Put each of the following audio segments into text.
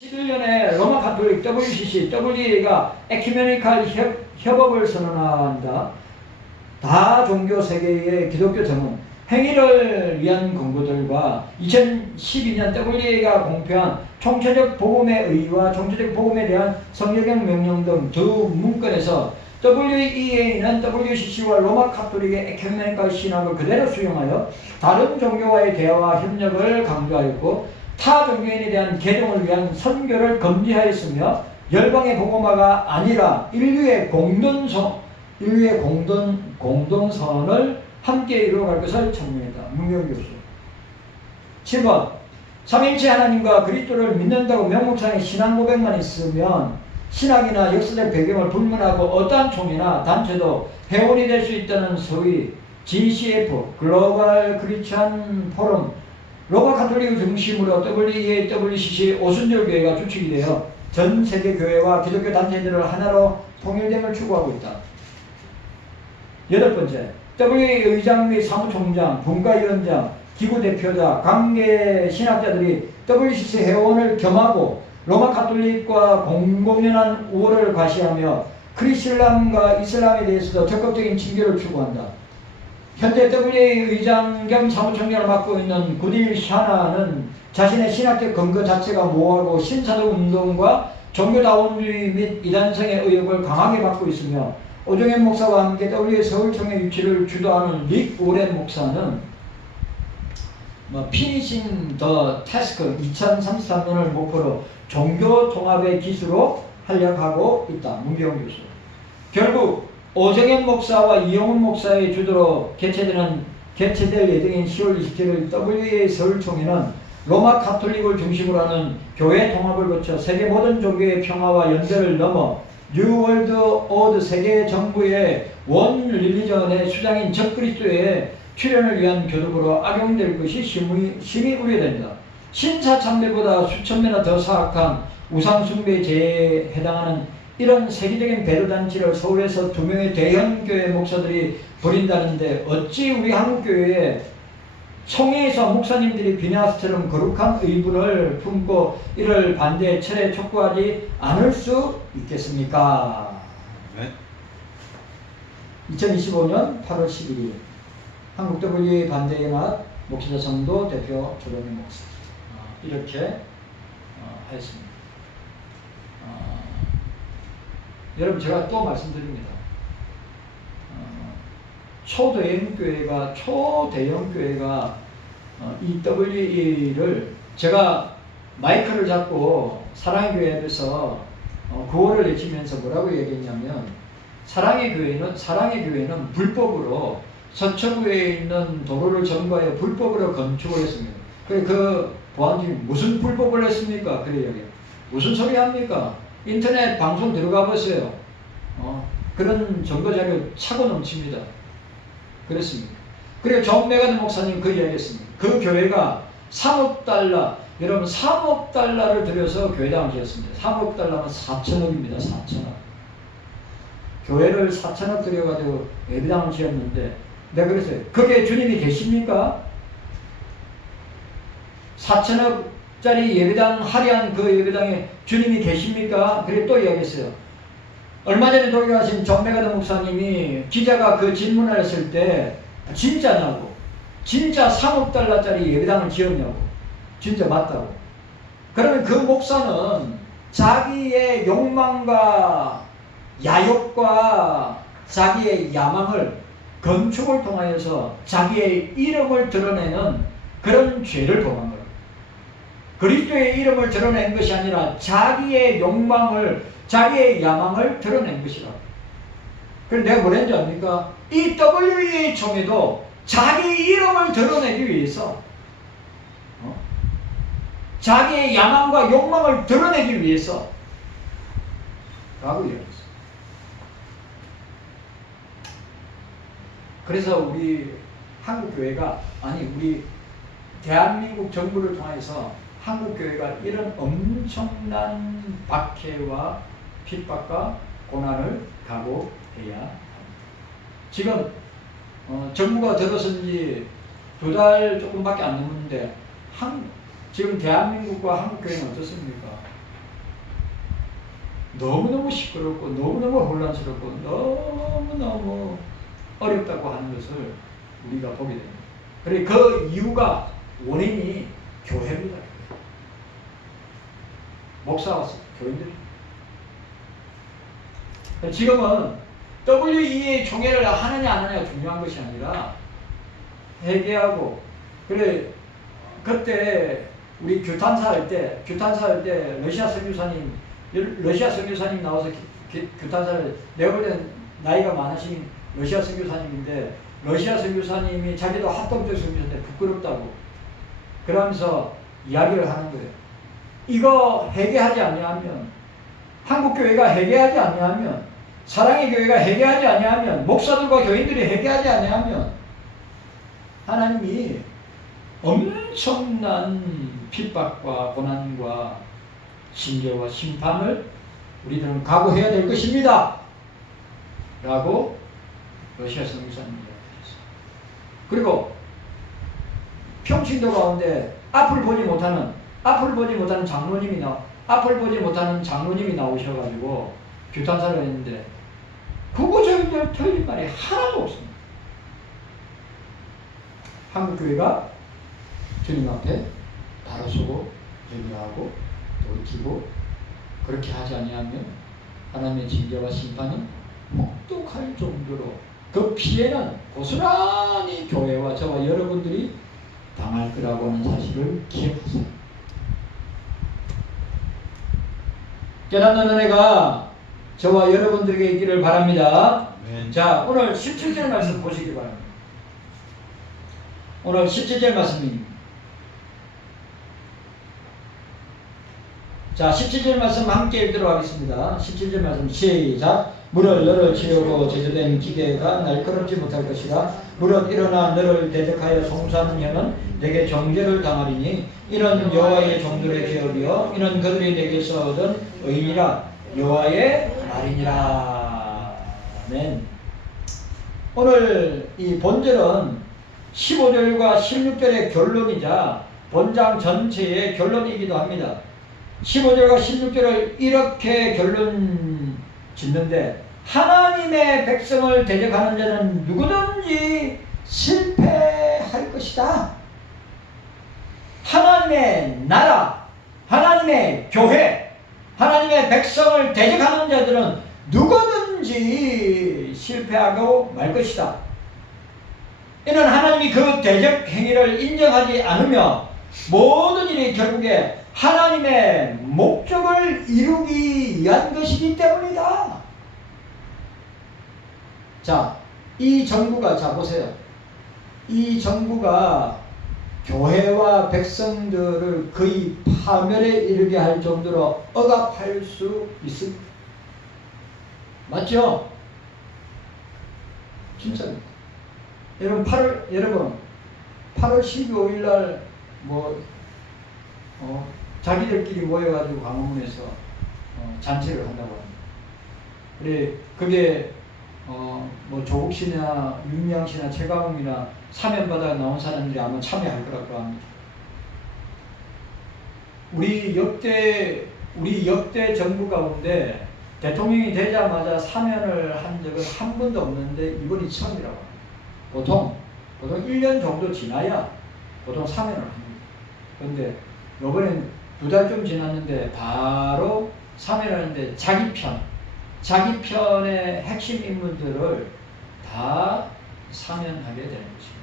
11년에 로마 가톨릭 WCC, WEA가 에큐메니칼 협업을 선언한다. 다 종교 세계의 기독교 전문 행위를 위한 공부들과 2012년 WEA가 공표한 총체적 복음의 의의와 총체적 복음에 대한 성경적 명령 등 두 문건에서 WEA는 WCC와 로마 가톨릭의 에큐메니칼 신학을 그대로 수용하여 다른 종교와의 대화와 협력을 강조하였고, 타 종교인에 대한 개종을 위한 선교를 금지하였으며, 열방의 복음화가 아니라 인류의 공동선을 함께 이루어갈 것을 찬명했다. 문경교수. 7번. 삼위일체 하나님과 그리스도를 믿는다고 명목상의 신앙 고백만 있으면 신학이나 역사적 배경을 불문하고 어떠한 총회나 단체도 회원이 될 수 있다는 소위 GCF 글로벌 크리스천 포럼 로마 가톨릭을 중심으로 WEA, WCC 오순절 교회가 주축이 되어 전 세계 교회와 기독교 단체들을 하나로 통일됨을 추구하고 있다. 8번째, WEA 의장 및 사무총장, 분과위원장, 기구 대표자, 관계 신학자들이 WCC 회원을 겸하고 로마 가톨릭과 공공연한 우호를 과시하며 크리슬람과 이슬람에 대해서도 적극적인 친교를 추구한다. 현재 WEA 의장 겸 사무총장을 맡고 있는 구딜 샤나는 자신의 신학적 근거 자체가 모호하고 신사도 운동과 종교다원주의 및 이단성의 의혹을 강하게 받고 있으며, 오종현 목사와 함께 WEA 서울총회 유치를 주도하는 릭 오렌 목사는 피니싱 더 태스크 2033년을 목표로 종교 통합의 기수로 활약하고 있다. 문병 교수. 결국 오정현 목사와 이용훈 목사의 주도로 개최될 예정인 10월 27일 WEA 서울총회는 로마 가톨릭을 중심으로 하는 교회 통합을 거쳐 세계 모든 종교의 평화와 연대를 넘어 뉴 월드 오드 세계 정부의 원 릴리전의 수장인 적그리스도의 출현을 위한 교독으로 악용될 것이 심히 우려된다. 신사참배보다 수천 배나 더 사악한 우상숭배에 해당하는 이런 세계적인 배도단체를 서울에서 2명의 대형교회 목사들이 벌인다는데 어찌 우리 한국교회에 총회에서 목사님들이 비나스처럼 거룩한 의분을 품고 이를 반대에 철회 촉구하지 않을 수 있겠습니까? 네. 2025년 8월 12일 한국 WEA 반대연합 목사자 성도 대표 조정현 목사 이렇게 하였습니다. 여러분, 제가 또 말씀드립니다. 초대형교회가 이 WEA를 제가 마이크를 잡고 사랑의 교회에서 구호를 외치면서 뭐라고 얘기했냐면, 사랑의 교회는 불법으로 서초구에 있는 도로를 점거하여 불법으로 건축을 했습니다. 그 보안팀이 무슨 불법을 했습니까? 그래요. 무슨 소리 합니까? 인터넷 방송 들어가 보세요. 그런 정보 자료 차고 넘칩니다. 그렇습니다. 그리고 존 메가드 목사님 그 이야기했습니다. 그 교회가 3억 달러, 여러분 3억 달러를 들여서 교회당을 지었습니다. 3억 달러면 4천억입니다. 4천억. 교회를 4천억 들여가지고 예배당을 지었는데, 내가 그랬어요. 거기에 주님이 계십니까? 4천억짜리 예배당, 화려한 그 예배당에 주님이 계십니까? 그래 또 이야기했어요. 얼마 전에 돌아가신 존 메가드 목사님이 기자가 그 질문을 했을 때 진짜냐고, 진짜 3억 달러짜리 예배당을 지었냐고, 진짜 맞다고. 그러면 그 목사는 자기의 욕망과 야욕과 자기의 야망을 건축을 통하여서 자기의 이름을 드러내는 그런 죄를 범한 거예요. 그리스도의 이름을 드러낸 것이 아니라 자기의 욕망을, 자기의 야망을 드러낸 것이라. 그래서 내가 뭐랬는지 압니까? 이 WEA 총회도 자기 이름을 드러내기 위해서, 자기의 야망과 욕망을 드러내기 위해서 라고 이야기했어요. 그래서 우리 한국교회가, 우리 대한민국 정부를 통해서 한국교회가 이런 엄청난 박해와 핍박과 고난을 각오해야 합니다. 지금 정부가 들어선 지 2달 조금밖에 안 넘었는데 지금 대한민국과 한국교회는 어떻습니까? 너무너무 시끄럽고 너무너무 혼란스럽고 너무너무 어렵다고 하는 것을 우리가 보게 됩니다. 그리고 그 이유가 원인이 교회입니다. 목사와 교인들이. 지금은 WEA 총회를 하느냐 안 하느냐가 중요한 것이 아니라 회개하고 그래 그때 우리 규탄사 할 때 러시아 선교사님 나와서 규탄사를 내가 볼 땐 나이가 많으신 러시아 선교사님인데 러시아 선교사님이 자기도 합동적 선교사인데 부끄럽다고 그러면서 이야기를 하는 거예요. 이거 회개하지 아니하면 한국교회가 회개하지 아니하면 사랑의 교회가 회개하지 아니하면 목사들과 교인들이 회개하지 아니하면 하나님이 엄청난 핍박과 고난과 징계와 심판을 우리들은 각오해야 될 것입니다. 라고 러시아 선교사님이 이야기했어요. 그리고 평신도 가운데 앞을 보지 못하는 장로님이 나오셔가지고 규탄사를 했는데 그거저거 틀린 말이 하나도 없습니다. 한국교회가 주님 앞에 바로 서고 회개하고 돌이키고 그렇게 하지 아니하면 하나님의 징계와 심판은 혹독할 정도로 그 피해는 고스란히 교회와 저와 여러분들이 당할 거라고 하는 사실을 기억하세요. 깨닫는 은혜가 저와 여러분들에게 있기를 바랍니다. 자, 오늘 17절 말씀 보시기 바랍니다. 오늘 17절 말씀입니다. 자, 17절 말씀 함께 읽도록 하겠습니다. 17절 말씀 시작. 무릇 너를 치려고 제조된 기계가 날카롭지 못할 것이라. 무릇 일어나 너를 대적하여 송사하는 혀는 내게 정죄를 당하리니 이는 여호와의 종들의 기업이요 이는 그들이 내게서 얻은 의니라. 여호와의 말이니라. 아멘. 오늘 이 본절은 15절과 16절의 결론이자 본장 전체의 결론이기도 합니다. 15절과 16절을 이렇게 결론 짓는데 하나님의 백성을 대적하는 자는 누구든지 실패할 것이다. 하나님의 나라, 하나님의 교회, 하나님의 백성을 대적하는 자들은 누구든지 실패하고 말 것이다. 이는 하나님이 그 대적 행위를 인정하지 않으며 모든 일이 결국에 하나님의 목적을 이루기 위한 것이기 때문이다. 자, 이 정부가, 자 보세요. 이 정부가 교회와 백성들을 거의 파멸에 이르게 할 정도로 억압할 수 있습니다. 맞죠? 진짜입니다. 여러분 8월 12일 날 자기들끼리 모여가지고 광화문에서 잔치를 한다고 합니다. 그래 그게 조국 씨나 윤미향 씨나 최강욱이나 사면받아 나온 사람들이 아마 참여할 거라고 합니다. 우리 역대 정부 가운데 대통령이 되자마자 사면을 한 적은 한 번도 없는데 이번이 처음이라고 합니다. 보통 1년 정도 지나야 보통 사면을 합니다. 그런데 이번엔 2달 좀 지났는데 바로 사면을 하는데 자기 편의 핵심 인물들을 다 사면하게 되는 것입니다.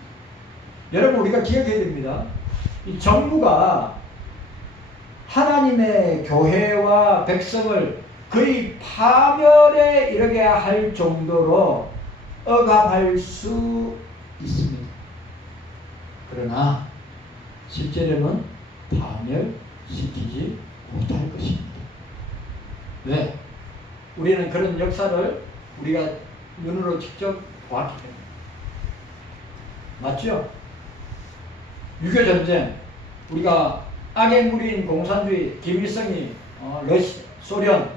여러분 우리가 기억해야 됩니다. 이 정부가 하나님의 교회와 백성을 거의 파멸에 이르게 할 정도로 억압할 수 있습니다. 그러나 실제로는 파멸시키지 못할 것입니다. 왜? 우리는 그런 역사를 우리가 눈으로 직접 보았기 때문에. 맞죠? 6.25 전쟁, 우리가 악의 무리인 공산주의, 김일성이 소련,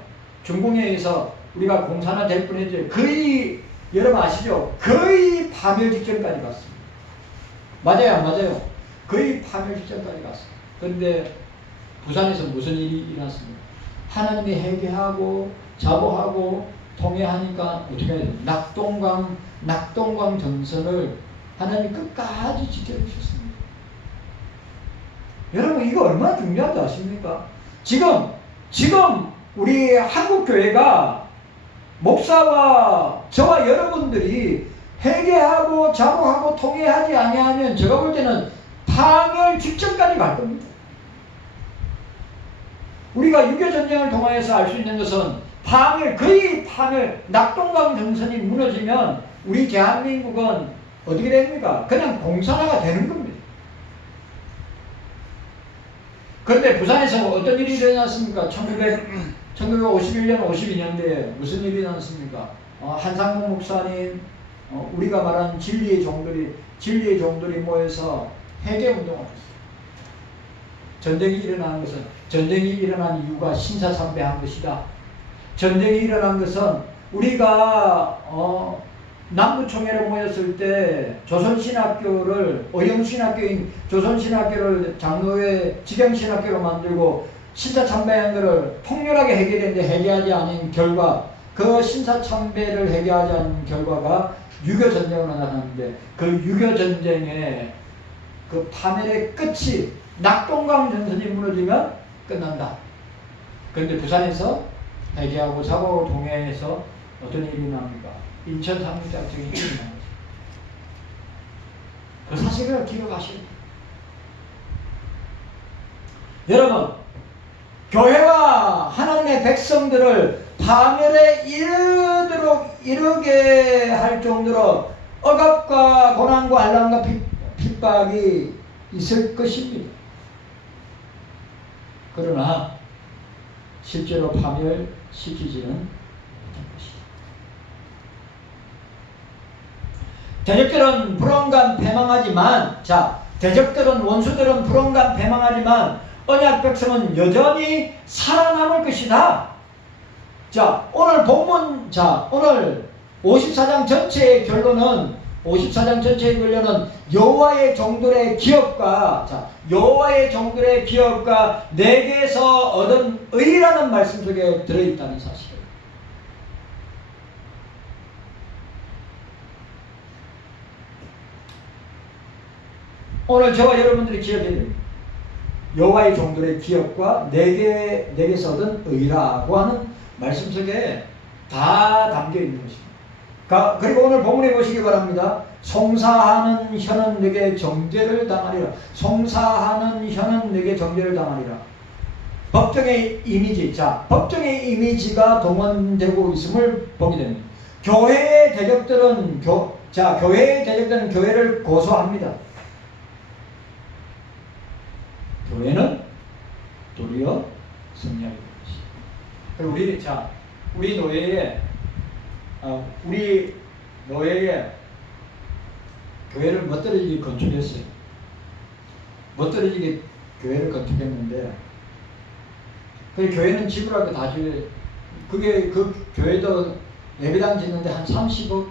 중공에 의해서 우리가 공산화될 뻔했죠. 거의 여러분 아시죠? 거의 파멸 직전까지 갔습니다. 맞아요, 안 맞아요? 거의 파멸 직전까지 갔습니다. 그런데 부산에서 무슨 일이 일어났습니까? 하나님이 회개하고 자복하고 통회하니까 어떻게 해야 돼요? 낙동강 전선을 하나님이 끝까지 지켜주셨습니다. 여러분 이거 얼마나 중요한지 아십니까? 지금 우리 한국교회가 목사와 저와 여러분들이 회개하고 자복하고 통회하지 아니하면 제가 볼 때는 파멸 직전까지 갈 겁니다. 우리가 유교전쟁을 통하여서 알 수 있는 것은 거의 파멸, 낙동강 전선이 무너지면 우리 대한민국은 어떻게 됩니까? 그냥 공산화가 되는 겁니다. 그런데 부산에서 어떤 일이 일어났습니까? 1951년, 52년대에 무슨 일이 일어났습니까? 한상봉 목사님, 우리가 말하는 진리의 종들이 모여서 회개운동을 했어요. 전쟁이 일어난 이유가 신사참배한 것이다. 전쟁이 일어난 것은 우리가 남부총회로 모였을 때 어영신학교인 조선신학교를 장로회 직영신학교로 만들고 신사참배한 것을 통렬하게 해결했는데 해결하지 않은 결과, 그 신사참배를 해결하지 않은 결과가 유교전쟁으로 나타났는데, 그 유교전쟁의 그 파멸의 끝이 낙동강 전선이 무너지면 끝난다. 그런데 부산에서 회개하고 자복하고 동해에서 어떤 일이 납니까? 인천 상륙작전이 일어납니다. 그 사실을 기억하셔야 돼요. 여러분, 교회와 하나님의 백성들을 파멸에 이르게 할 정도로 억압과 고난과 한란과 핍박이 있을 것입니다. 그러나 실제로 파멸시키지는 못할 것이다. 대적들은 불언간 패망하지만, 대적들은, 원수들은 불언간 패망하지만 언약 백성은 여전히 살아남을 것이다. 오늘 본문, 오늘 54장 전체의 결론은 여호와의 종들의 기업과 내게서 얻은 의라는 말씀 속에 들어있다는 사실이에요. 오늘 저와 여러분들이 기억해야 됩니다. 여호와의 종들의 기업과 내게서 얻은 의라고 하는 말씀 속에 다 담겨 있는 것입니다. 그리고 오늘 본문에 보시기 바랍니다. 송사하는 혀는 내게 정죄를 당하리라. 법정의 이미지가 동원되고 있음을 보게 됩니다. 교회의 대적들은 교회를 고소합니다. 교회는 도리어 승리하게 됩니다. 우리 노예에 교회를 멋들어지게 건축했어요. 멋들어지게 교회를 건축했는데, 그 교회는 지불하고 다 지어요. 그 교회도 예배당 짓는데 한 30억,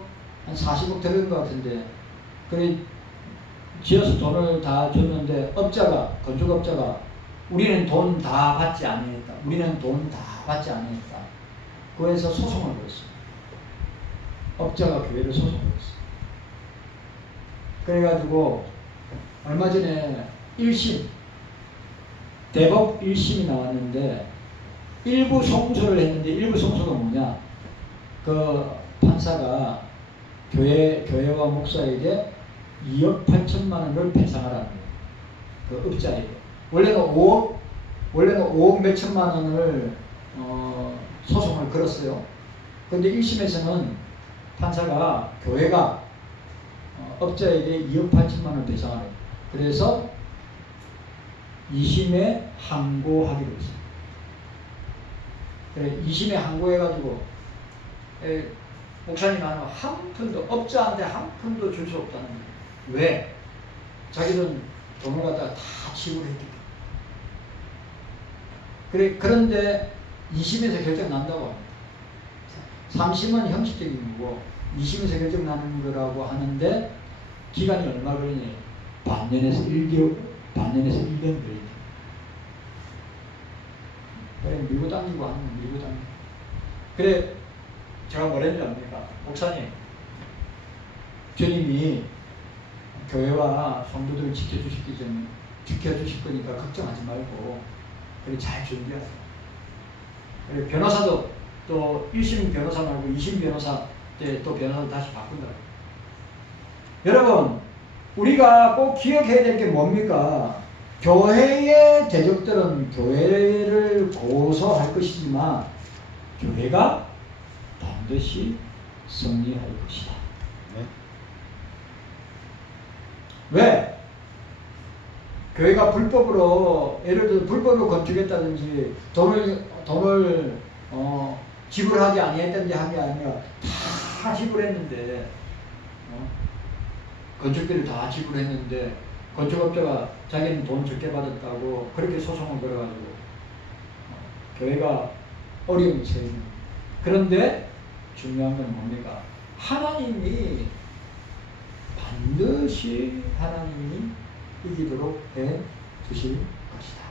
한 40억 들어간 것 같은데, 그래 지어서 돈을 다 줬는데 건축업자가 우리는 돈 다 받지 아니했다. 그래서 소송을 걸었어요. 업자가 교회를 소송을 걸었어요. 그래가지고 얼마 전에 대법 1심이 나왔는데, 일부 송소를 했는데, 일부 송소가 뭐냐? 그 판사가 교회와 목사에게 2억 8천만 원을 배상하라는 거예요. 그 업자에게. 원래는 5억 몇천만 원을 소송을 걸었어요. 그런데 1심에서는 판사가 교회가 업자에게 2억 8천만 원을 배상하래요. 그래서 2심에 항고하기로 했어요. 그래, 2심에 항고해가지고 목사님은 업자한테 한 푼도 줄 수 없다는 거예요. 왜? 자기는 돈을 갖다가 다 지불했기 때문에. 그런데 2심에서 결정 난다고 합니다. 3심은 형식적인 거고 2심에서 결정 나는 거라고 하는데, 기간이 얼마 걸리냐? 반년에서 1년 걸립니다. 그래 밀고 당기고 하는 거 밀고 당기고. 그래 제가 뭐랬는지 압니까? 목사님, 주님이 교회와 성도들을 지켜주실 거니까 걱정하지 말고 그래 잘 준비하세요. 그래 변호사도 또 1심 변호사 말고 2심 변호사 때 또 변호사를 다시 바꾼다고. 여러분 우리가 꼭 기억해야 될 게 뭡니까? 교회의 대적들은 교회를 고소할 것이지만 교회가 반드시 승리할 것이다. 네. 왜? 교회가 불법으로 예를 들어 불법으로 건축했다든지 돈을 지불하지 아니했다든지 한 게 아니라 다 지불했는데 건축비를 다 지불했는데 건축업자가 자기는 돈 적게 받았다고 그렇게 소송을 걸어가지고 교회가 어려움이 처해요. 그런데 중요한 건 뭡니까? 하나님이 반드시 하나님이 이기도록 해 주실 것이다.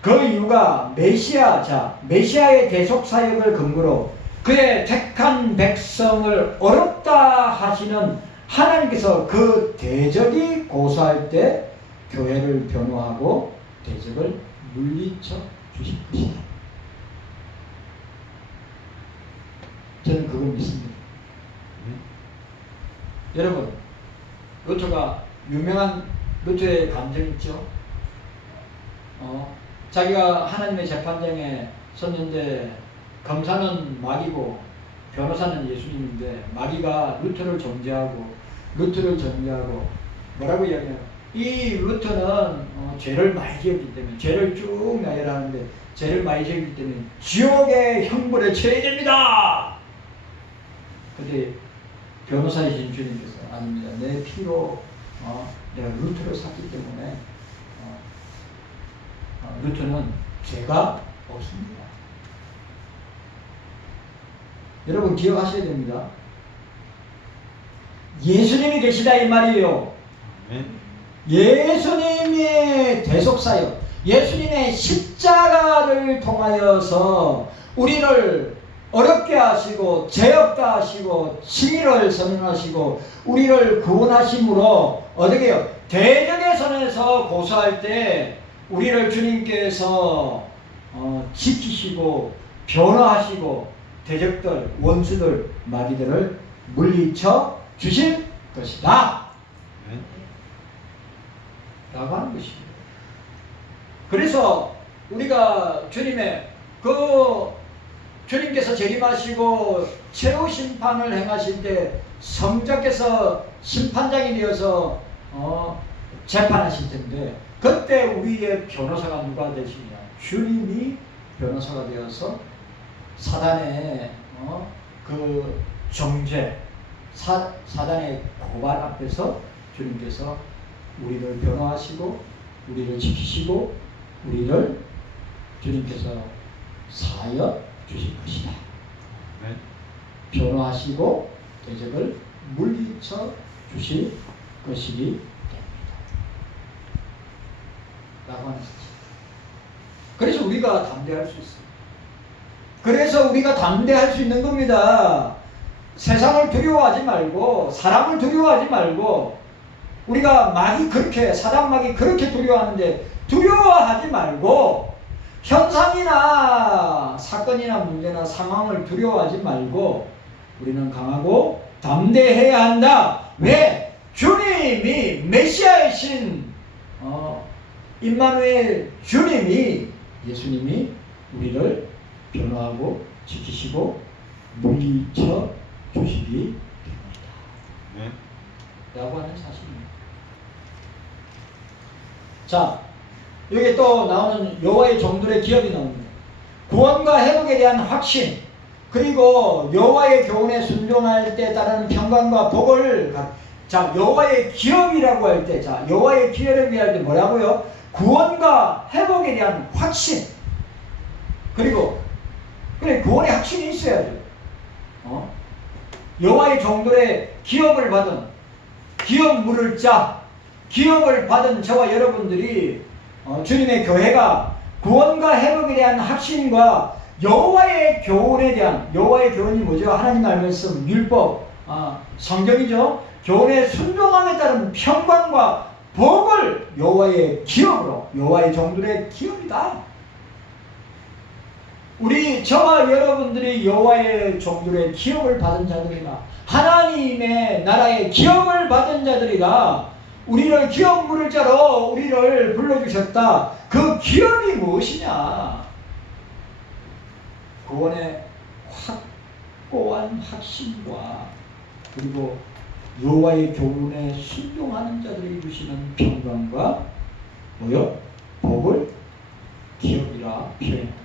그 이유가 메시아의 대속 사역을 근거로 그의 택한 백성을 어렵다 하시는 하나님께서 그 대적이 고소할 때 교회를 변호하고 대적을 물리쳐 주실 것이다. 저는 그걸 믿습니다. 여러분, 루터가 유명한 루터의 감정이 있죠. 자기가 하나님의 재판장에 섰는데 검사는 마귀고 변호사는 예수님인데 마귀가 루터를 정죄하고 뭐라고 이야기해요? 이 루터는 죄를 많이 지었기 때문에 죄를 쭉 나열하는데 죄를 많이 지었기 때문에 지옥의 형벌에 처해야 됩니다. 근데 변호사이신 주님께서 아닙니다. 내 피로 내가 루터를 샀기 때문에 루터는 죄가 없습니다. 여러분 기억하셔야 됩니다. 예수님이 계시다 이 말이에요. 예수님의 대속사역, 예수님의 십자가를 통하여서 우리를 어렵게 하시고 죄 없다 하시고 진리를 선언하시고 우리를 구원하심으로 어떻게 해요? 대적의 손에서 고소할 때 우리를 주님께서 지키시고 변호하시고 대적들, 원수들, 마귀들을 물리쳐 주실 것이다. 라고 하는 것입니다. 그래서 우리가 주님께서 재림하시고 최후 심판을 행하실 때 성자께서 심판장이 되어서 재판하실 텐데 그때 우리의 변호사가 누가 되시냐? 주님이 변호사가 되어서 사단의 그 정죄, 사단의 고발 앞에서 주님께서 우리를 변호하시고 우리를 지키시고 우리를 주님께서 사하여 주실 것이다. 네. 변호하시고 대적을 물리쳐 주실 것이기 때문이다. 라고 하는 것이죠. 그래서 우리가 담대할 수 있어요. 그래서 우리가 담대할 수 있는 겁니다. 세상을 두려워하지 말고 사람을 두려워하지 말고 우리가 사단 마귀 그렇게 두려워하는데 두려워하지 말고 현상이나 사건이나 문제나 상황을 두려워하지 말고 우리는 강하고 담대해야 한다. 왜? 주님이 메시아이신 임마누엘 주님이 예수님이 우리를 변호하고 지키시고 물리쳐 주시기 때문이다. 네. 라고 하는 사실입니다. 자, 여기 또 나오는 여호와의 종들의 기업이 나옵니다. 구원과 회복에 대한 확신, 그리고 여호와의 교훈에 순종할 때 따르는 평강과 복을 여호와의 기업이라고 할 때, 여호와의 기업을 위할 때 뭐라고요? 구원과 회복에 대한 확신. 그리고 구원의 확신이 있어야죠. 여호와의 종들의 기업을 받은 기업 물을 자, 기업을 받은 저와 여러분들이 주님의 교회가 구원과 회복에 대한 확신과 여호와의 교훈에 대한, 여호와의 교훈이 뭐죠? 하나님 말씀, 율법, 성경이죠. 교훈의 순종함에 따른 평강과 복을 여호와의 기업으로, 여호와의 종들의 기업이다. 저와 여러분들이 여호와의 종들의 기업을 받은 자들이라, 하나님의 나라의 기업을 받은 자들이라, 우리를 기업 물을 자로 우리를 불러주셨다. 그 기업이 무엇이냐? 구원의 확고한 확신과 그리고 여호와의 교훈에 순종하는 자들이 주시는 평강과 뭐요? 복을 기업이라 표현합니다.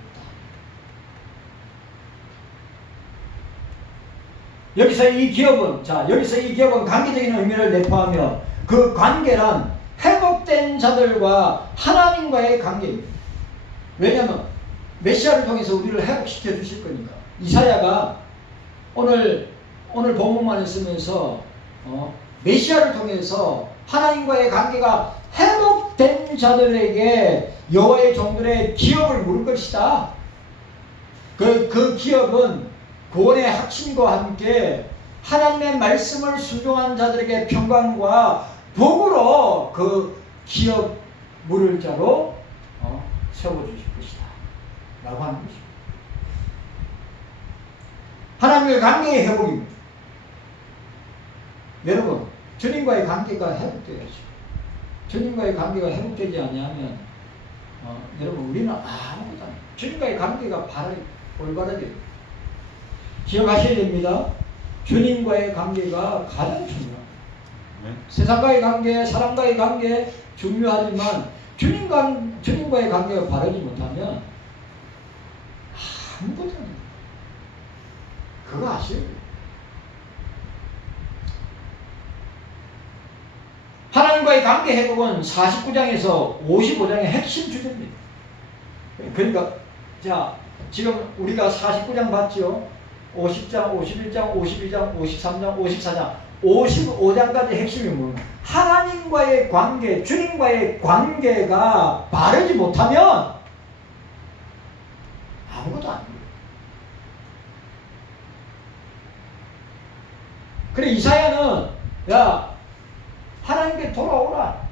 여기서 이 기업은 관계적인 의미를 내포하며 그 관계란 회복된 자들과 하나님과의 관계입니다. 왜냐하면 메시아를 통해서 우리를 회복시켜 주실 거니까. 이사야가 오늘 본문만을 쓰면서 메시아를 통해서 하나님과의 관계가 회복된 자들에게 여호와의 종들의 기업을 물을 것이다. 그 기업은 구원의 확신과 함께 하나님의 말씀을 순종한 자들에게 평강과 복으로 그 기업 물을 자로 세워주실 것이다 라고 하는 것입니다. 하나님의 관계의 회복입니다. 여러분, 주님과의 관계가 회복되어야죠. 주님과의 관계가 회복되지 않으면 여러분, 우리는 아무것도 안 해요. 주님과의 관계가 올바르게 기억하셔야 됩니다. 주님과의 관계가 가장 중요합니다. 세상과의 관계, 사람과의 관계 중요하지만 주님과의 관계가 바르지 못하면 아무것도 안 해요. 그거 아셔야 돼요. 하나님과의 관계 회복은 49장에서 55장의 핵심 주제입니다. 그러니까 지금 우리가 49장 봤죠? 50장, 51장, 52장, 53장, 54장, 55장까지 핵심이 뭐냐? 하나님과의 관계, 주님과의 관계가 바르지 못하면 아무것도 안 돼요. 그래, 이사야는 하나님께 돌아오라.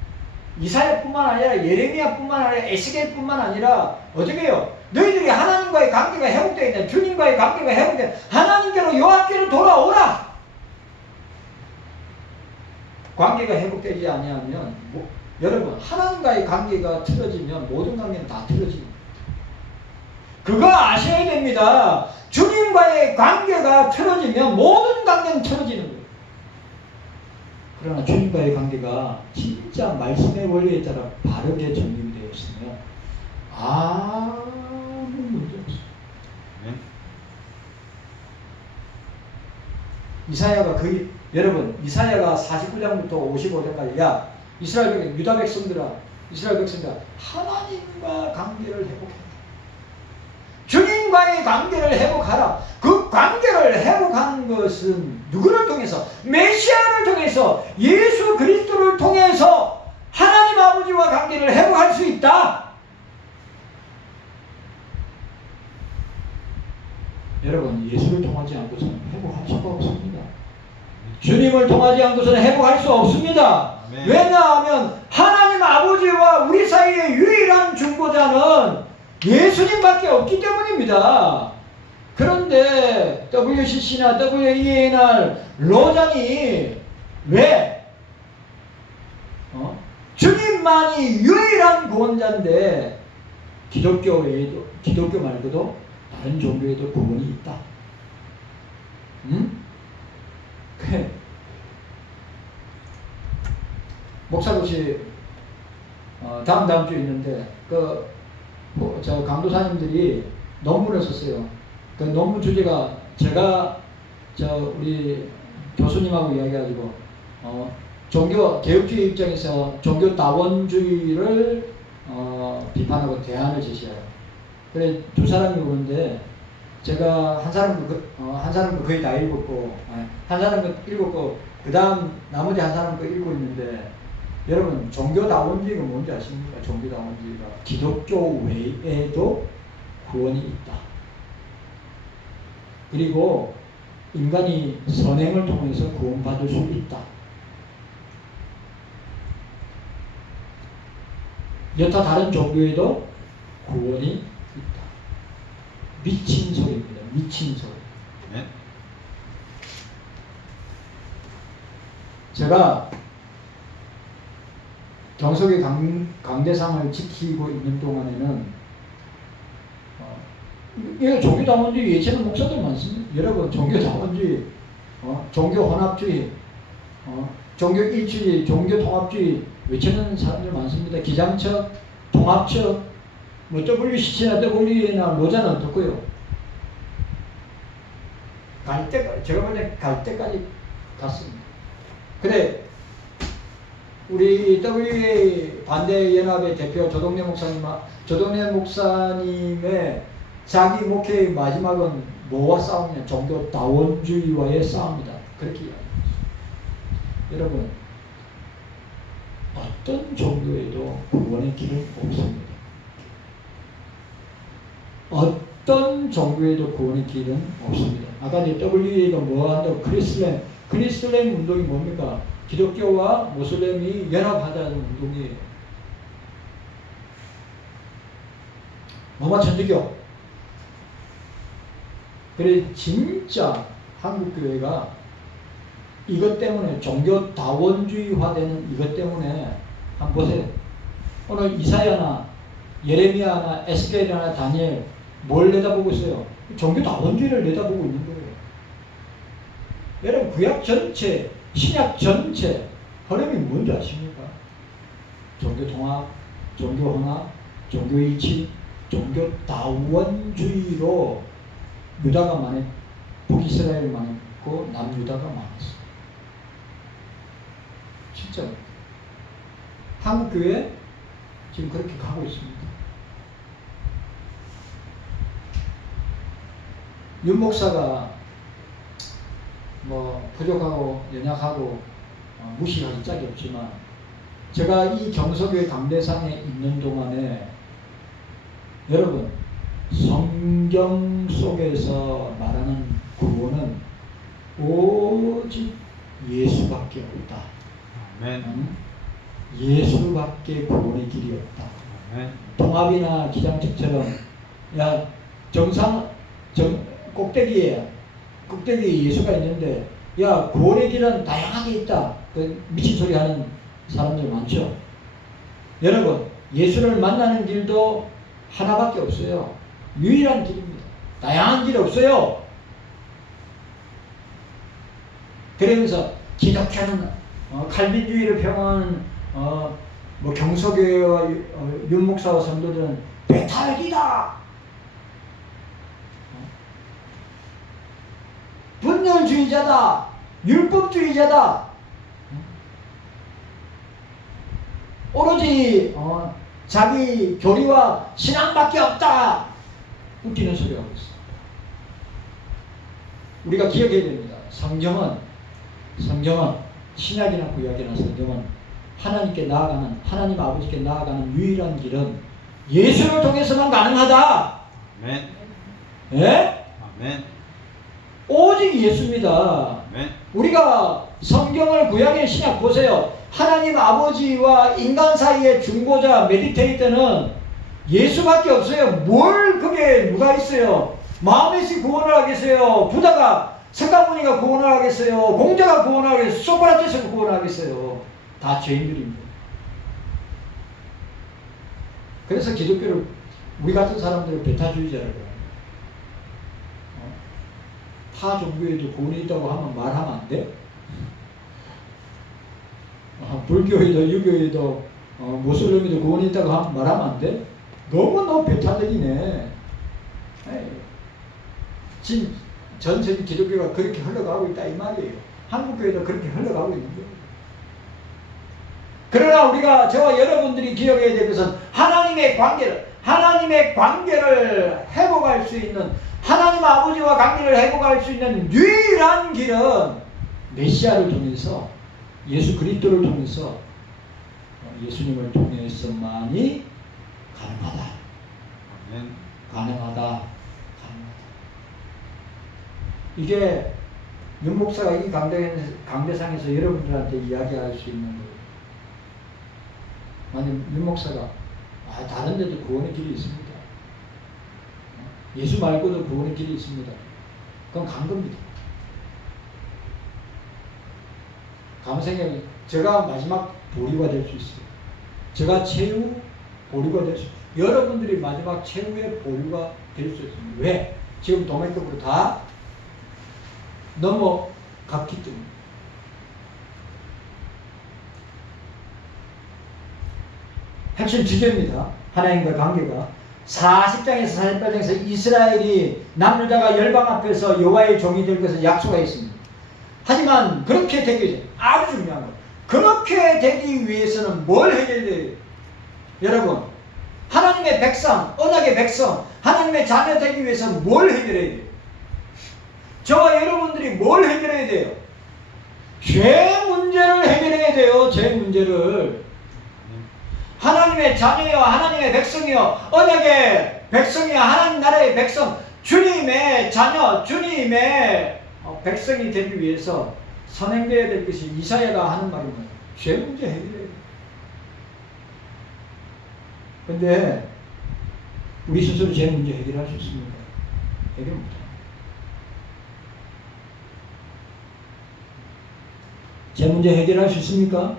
이사야뿐만 아니라 예레미야뿐만 아니라 에스겔뿐만 아니라 어떻게 해요? 너희들이 하나님과의 관계가 회복되어 있다. 주님과의 관계가 회복되어 하나님께로 여호와께로 돌아오라. 관계가 회복되지 아니하면 여러분, 하나님과의 관계가 틀어지면 모든 관계는 다 틀어집니다. 그거 아셔야 됩니다. 주님과의 관계가 틀어지면 모든 관계는 틀어지는 거예요. 그러나 주님과의 관계가 진짜 말씀의 원리에 따라 바르게 정립이 되어 있으면 아무 문제 없어요. 이사야가 49장부터 55장까지 이스라엘 유다 백성들아, 하나님과 관계를 회복해라. 주님과의 관계를 회복하라. 그 관계를 회복하는 것은 누구를 통해서? 메시아를 통해서, 예수 그리스도를 통해서 하나님 아버지와 관계를 회복할 수 있다. 여러분, 예수를 통하지 않고서는 회복할 수가 없습니다. 주님을 통하지 않고서는 회복할 수 없습니다. 아멘. 왜냐하면 하나님 아버지와 우리 사이의 유일한 중보자는 예수님밖에 없기 때문입니다. 그런데 WCC나 WENR 로장이 왜? 주님만이 유일한 구원자인데 기독교 말고도 다른 종교에도 구원이 있다. 목사고시 다음 주에 있는데 저 강도사님들이 논문을 썼어요. 그 논문 주제가 제가 우리 교수님하고 이야기해가지고 종교 개혁주의 입장에서 종교 다원주의를 비판하고 대안을 제시해요. 그래 두 사람이 오는데 제가 한 사람 거의 다 읽었고 한 사람 거 읽었고 그 다음 나머지 한 사람 거 읽고 있는데 여러분 종교다원주의가 뭔지 아십니까? 종교다원주의가 기독교 외에도 구원이 있다. 그리고 인간이 선행을 통해서 구원받을 수 있다. 여타 다른 종교에도 구원이 있다. 미친 소리입니다. 미친 소리. 네. 제가 경석의 강대상을 지키고 있는 동안에는 이거 종교다원주의 예체는 목사들 많습니다. 여러분 종교다원주의, 종교혼합주의, 종교일치주의, 종교통합주의 외치는 사람들 많습니다. 기장처, 통합처, 뭐 WCC나 WE나 로자는 어떻고요? 갈 때까지, 제가 볼 때 갈 때까지 갔습니다. 근데 우리 WA 반대연합의 대표 조동래 목사님의 자기 목회의 마지막은 뭐와 싸우냐? 종교다원주의와의 싸움이다. 그렇게 이야기합니다. 여러분, 어떤 종교에도 구원의 길은 없습니다. 어떤 종교에도 구원의 길은 없습니다. 아까 이제 WA가 뭐 한다고 크리슬램 운동이 뭡니까? 기독교와 모슬렘이 연합하자는 운동이에요. 로마 천주교. 그래 진짜 한국교회가 이것 때문에 종교다원주의화되는 이것 때문에 한번 보세요. 오늘 이사야나 예레미야나 에스겔이나 다니엘 뭘 내다보고 있어요? 종교다원주의를 내다보고 있는 거예요. 여러분 구약 전체, 신약 전체 흐름이 뭔지 아십니까? 종교통합, 종교혼합, 종교일치, 종교다원주의로 유다가 많이 북이스라엘 많고 남유다가 많았어. 진짜 한국교회 지금 그렇게 가고 있습니다. 윤 목사가 뭐 부족하고 연약하고 무시하기 짝이 없지만 제가 이 경서교회 강대상에 있는 동안에 여러분 성경 속에서 말하는 구원은 오직 예수밖에 없다. 아멘. 예수밖에 구원의 길이 없다. 아멘. 동합이나 기장측처럼 야 꼭대기에 예수가 있는데 야 구원의 길은 다양하게 있다. 그 미친 소리 하는 사람들 많죠. 여러분 예수를 만나는 길도 하나밖에 없어요. 유일한 길입니다. 다양한 길 없어요. 그러면서 기독교는 칼빈주의를 평하는 뭐 경서교회와 윤목사와 성도들은 배탈이다. 분열주의자다. 율법주의자다. 오로지 자기 교리와 신앙밖에 없다. 웃기는 소리 하고 있어. 우리가 기억해야 됩니다. 성경은 신약이나 구약이나 성경은 하나님께 나아가는, 하나님 아버지께 나아가는 유일한 길은 예수를 통해서만 가능하다. 아멘. 예? 아멘. 오직 예수입니다. 아멘. 우리가 성경을 구약의 신약 보세요. 하나님 아버지와 인간 사이의 중보자 메디테이터는 예수밖에 없어요. 뭘 그게 누가 있어요? 마음에서 구원을 하겠어요? 부다가 석가모니가 구원을 하겠어요? 공자가 구원을 하겠어요? 소크라테스가 구원을 하겠어요? 다 죄인들입니다. 그래서 기독교를 우리 같은 사람들을 배타주의자라고 해요. 타 종교에도 구원이 있다고 하면 말하면 안 돼? 불교에도 유교에도 모슬림에도 구원이 있다고 하면 말하면 안 돼? 너무 배타적이네. 지금 전체 기독교가 그렇게 흘러가고 있다 이 말이에요. 한국교회도 그렇게 흘러가고 있는 거예요. 그러나 우리가 저와 여러분들이 기억해야 될 것은 하나님의 관계를 회복할 수 있는, 하나님 아버지와 관계를 회복할 수 있는 유일한 길은 메시아를 통해서, 예수 그리스도를 통해서 예수님을 통해서만이 가능하다. 아멘. 가능하다. 이게 윤 목사가 이 강대상에서 여러분들한테 이야기할 수 있는 거예요. 만약 윤 목사가 다른 데도 구원의 길이 있습니다. 예수 말고도 구원의 길이 있습니다. 그건 간 겁니다. 감생에 제가 마지막 보류가 될 수 있어요. 제가 최후 보류가 될 수 있어요. 여러분들이 마지막 최후의 보류가 될 수 있습니다. 왜? 지금 도매급으로 다 넘어갔기 때문에. 핵심 주제입니다. 하나님과 관계가 40장에서 48장에서 이스라엘이 남유다가 열방 앞에서 여호와의 종이 될 것을 약속하였습니다. 하지만 그렇게 되기 위해서 아주 중요한 것, 그렇게 되기 위해서는 뭘 해야 돼요? 여러분, 하나님의 백성, 언약의 백성, 하나님의 자녀 되기 위해서 뭘 해결해야 돼요? 저와 여러분들이 뭘 해결해야 돼요? 죄 문제를 해결해야 돼요. 죄 문제를. 하나님의 자녀여, 하나님의 백성이여, 언약의 백성이여, 하나님 나라의 백성, 주님의 자녀, 주님의 백성이 되기 위해서 선행되어야 될 것이 이사야가 하는 말입니다. 죄 문제 해결해야 돼요. 근데 우리 스스로 죄 문제 해결할 수 있습니까? 해결 못합니다. 제 문제 해결할 수 있습니까?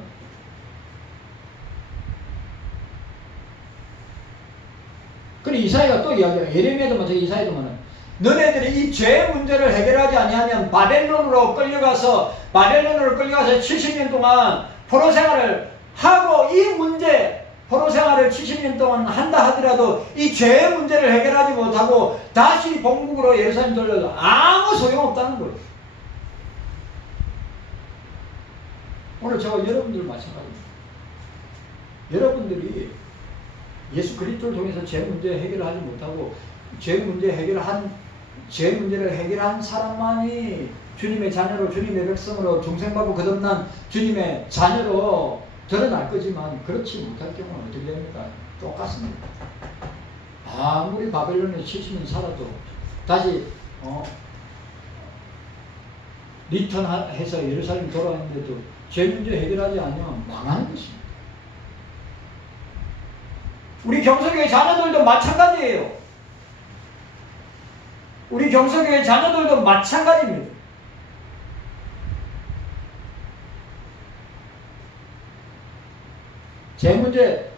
그리고 이사야가 또 이야기해요. 예레미야도 마찬가지, 이사야도 마찬가지. 너네들이 이 죄 문제를 해결하지 아니하면 바벨론으로 끌려가서 70년 동안 포로 생활을 하고, 이 문제 포로 생활을 70년 동안 한다 하더라도 이 죄 문제를 해결하지 못하고 다시 본국으로 예루살렘 돌려도 아무 소용없다는 거예요. 오늘 저와 여러분들 마찬가지입니다. 여러분들이 예수 그리스도를 통해서 죄 문제 해결을 하지 못하고 죄 문제를 해결한 사람만이 주님의 자녀로, 주님의 백성으로, 중생받고 거듭난 주님의 자녀로 드러날 거지만, 그렇지 못할 경우는 어떻게 됩니까? 똑같습니다. 아무리 바벨론에 70년 살아도 다시 리턴해서 예루살렘 돌아왔는데도 죄 문제 해결하지 않으면 망하는 것입니다. 우리 경서교회 자녀들도 마찬가지예요. 우리 경서교회 자녀들도 마찬가지입니다. 제 문제,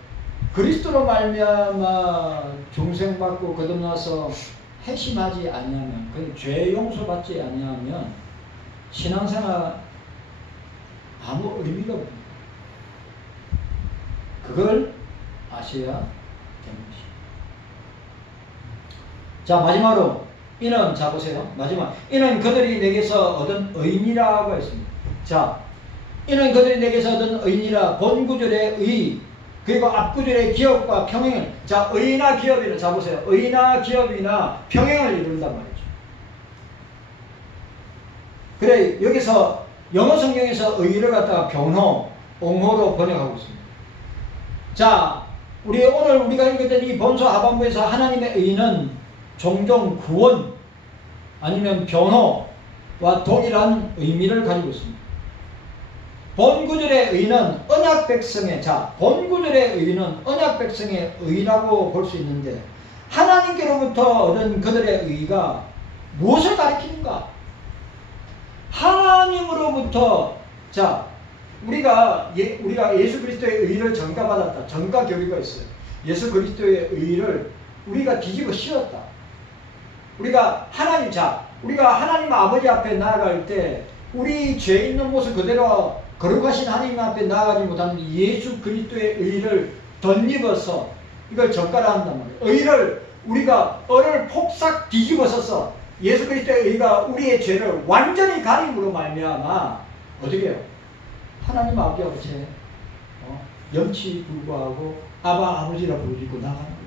그리스도로 말미암아 중생받고 거듭나서 회심하지 아니하면, 그 죄 용서받지 아니하면 신앙생활 아무 의미가 없습니다. 그걸 아셔야 되는 것입니다. 자, 마지막으로 이는, 자 보세요. 마지막, 이는 그들이 내게서 얻은 의인이라고 했습니다. 자, 이는 그들이 내게서 얻은 의인이라, 본구절의 의, 그리고 앞구절의 기업과 평행을, 자, 의나 기업이나, 자 보세요. 의나 기업이나 평행을 이룬단 말이죠. 그래, 여기서 영어 성경에서 의를 갖다가 병호, 옹호로 번역하고 있습니다. 자, 오늘 우리가 읽었던 이 본서 하반부에서 하나님의 의는 종종 구원 아니면 변호와 동일한 의미를 가지고 있습니다. 본구절의 의는 언약 백성의, 자, 본구절의 의는 언약 백성의 의라고 볼 수 있는데, 하나님께로부터 얻은 그들의 의가 무엇을 가리키는가? 하나님으로부터, 자, 우리가 예수 그리스도의 의를 전가받았다. 전가 교리가 있어요. 예수 그리스도의 의를 우리가 뒤집어 씌웠다. 우리가 하나님 아버지 앞에 나아갈 때 우리 죄 있는 모습 그대로 거룩하신 하나님 앞에 나아가지 못하는 예수 그리스도의 의를 덧입어서 이걸 전가를 한단 말이에요. 의를 우리가 을을 폭삭 뒤집어 써서 예수 그리스도의 의가 우리의 죄를 완전히 가림으로 말미암아 어떻게 해요? 하나님 아버지하고 제 염치 불구하고 아버지라 부르고 나가는 거예요.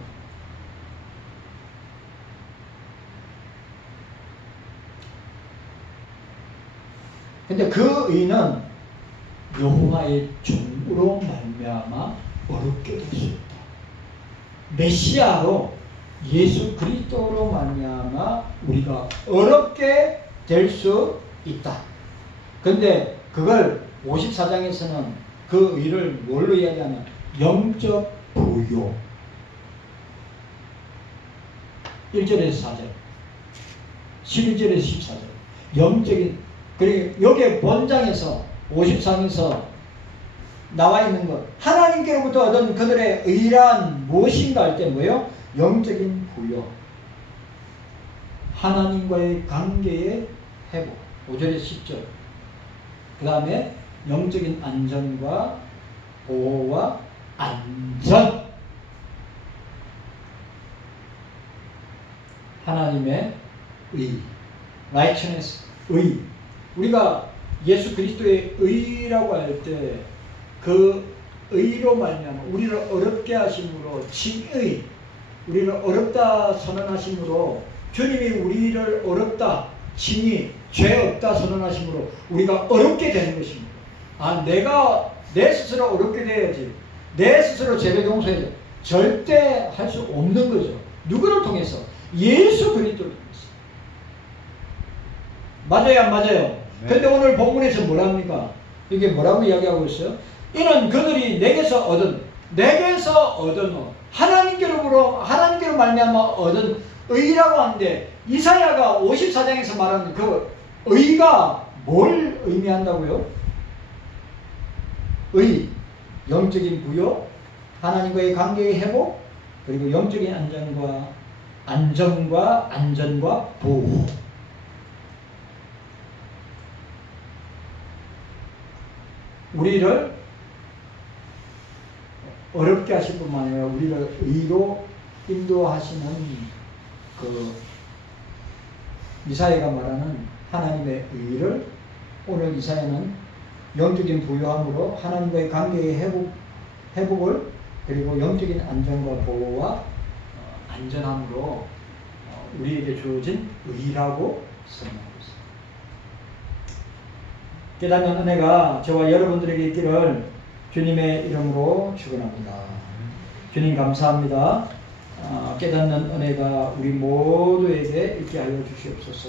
근데 그 의는 여호와의 종으로 말미암아 말미암아 어렵게 될 수 있다. 메시아로 예수 그리스도로 말미암아 우리가 어렵게 될 수 있다. 근데 그걸 54장에서는 그 의를 뭘로 이야기하면 영적 부요. 1절에서 4절, 11절에서 14절. 영적인, 그리고 여기에 본장에서 53에서 나와 있는 것, 하나님께로부터 얻은 그들의 의란 무엇인가 할 때 뭐예요? 영적인 부요, 하나님과의 관계의 회복, 5절에서 10절. 그 다음에 영적인 안전과 보호와 안전, 하나님의 의, righteousness, 의. 우리가 예수 그리스도의 의라고 할 때 그 의로 말미암아 우리를 어렵게 하심으로, 칭의, 우리를 어렵다 선언하심으로, 주님이 우리를 어렵다, 칭의, 죄 없다 선언하심으로 우리가 어렵게 되는 것입니다. 아, 내가 내 스스로 어렵게 돼야지, 내 스스로 죄를 용서해야지, 절대 할 수 없는 거죠. 누구를 통해서? 예수 그리스도를 통해서. 맞아요, 안 맞아요? 네. 근데 오늘 본문에서 뭐랍니까? 이게 뭐라고 이야기하고 있어요? 이는 그들이 내게서 얻은 하나님께로 말미암아 얻은 의라고 하는데, 이사야가 54장에서 말하는 그 의가 뭘 의미한다고요? 의, 영적인 부요, 하나님과의 관계의 회복, 그리고 영적인 안전과 보호. 우리를 어렵게 하실 뿐만 아니라 우리를 의로 인도하시는 그 이사야가 말하는 하나님의 의를, 오늘 이사야는 영적인 부요함으로 하나님과의 관계의 회복을, 그리고 영적인 안전과 보호와 안전함으로 우리에게 주어진 의라고 설명하고 있습니다. 깨닫는 은혜가 저와 여러분들에게 있기를 주님의 이름으로 축원합니다. 주님 감사합니다. 깨닫는 은혜가 우리 모두에게 있게 하여 주시옵소서.